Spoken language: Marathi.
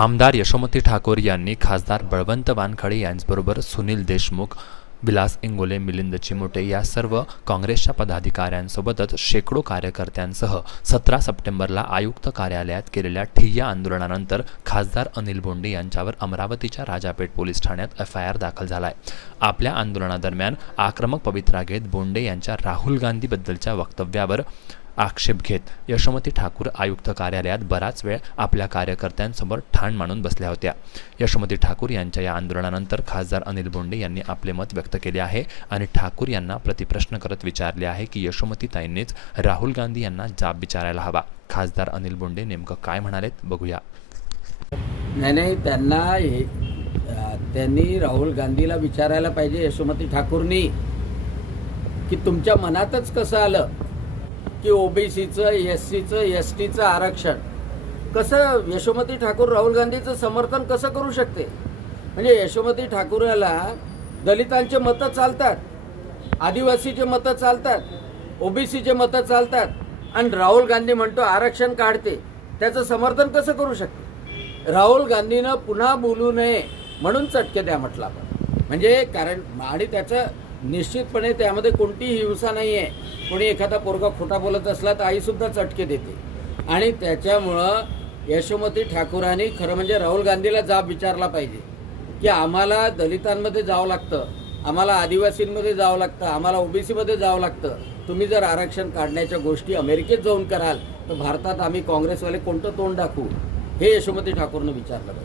आमदार यशोमती ठाकूर यांनी खासदार बळवंत वानखडे यांच्याबरोबर सुनील देशमुख, विलास इंगोले, मिलिंद चिमुटे या सर्व काँग्रेसच्या पदाधिकाऱ्यांसोबतच शेकडो कार्यकर्त्यांसह 17 सप्टेंबरला आयुक्त कार्यालयात केलेल्या ठिय्या आंदोलनानंतर खासदार अनिल बोंडे यांच्यावर अमरावतीच्या राजापेठ पोलीस ठाण्यात FIR दाखल झालाय। आपल्या आंदोलनादरम्यान आक्रमक पवित्रा घेत बोंडे यांच्या राहुल गांधीबद्दलच्या वक्तव्यावर आक्षेप घेत यशोमती ठाकूर आयुक्त कार्यालयात बराच वेळ आपल्या कार्यकर्त्यांसमोर ठाण मांडून बसल्या होत्या। यशोमती ठाकूर यांच्या या आंदोलनानंतर खासदार अनिल बोंडे यांनी आपले मत व्यक्त केले आहे आणि ठाकूर यांना प्रतिप्रश्न करत विचारले आहे की यशोमतीताईंनीच राहुल गांधी यांना जाब विचारायला हवा। खासदार अनिल बोंडे नेमकं काय म्हणालेत बघूया। नाही त्यांनी राहुल गांधीला विचारायला पाहिजे यशोमती ठाकूरनी की तुमच्या मनातच कसं आलं की ओबीसीचं, SCचं, STचं आरक्षण कसं यशोमती ठाकूर राहुल गांधीचं समर्थन कसं करू शकते। म्हणजे यशोमती ठाकूरला दलितांचे मतं चालतात, आदिवासीचे मतं चालतात, ओबीसीचे मतं चालतात आणि राहुल गांधी म्हणतो आरक्षण काढते, त्याचं समर्थन कसं करू शकते। राहुल गांधीनं पुन्हा बोलू नये म्हणून चटके द्या म्हटलं आपण, म्हणजे कारण आणि त्याचं निश्चितपणे त्यामध्ये कोणतीही हिंसा नाही आहे। कोणी एखादा पोरगा खोटा बोलत असला तर आईसुद्धा चटके देते आणि त्याच्यामुळं यशोमती ठाकूरांनी खरं म्हणजे राहुल गांधीला जाब विचारला पाहिजे की आम्हाला दलितांमध्ये जावं लागतं, आम्हाला आदिवासींमध्ये जावं लागतं, आम्हाला ओबीसीमध्ये जावं लागतं। तुम्ही जर आरक्षण काढण्याच्या गोष्टी अमेरिकेत जाऊन कराल तर भारतात आम्ही काँग्रेसवाले कोणतं तोंड दाखवू, हे यशोमती ठाकूरनं विचारलं पाहिजे।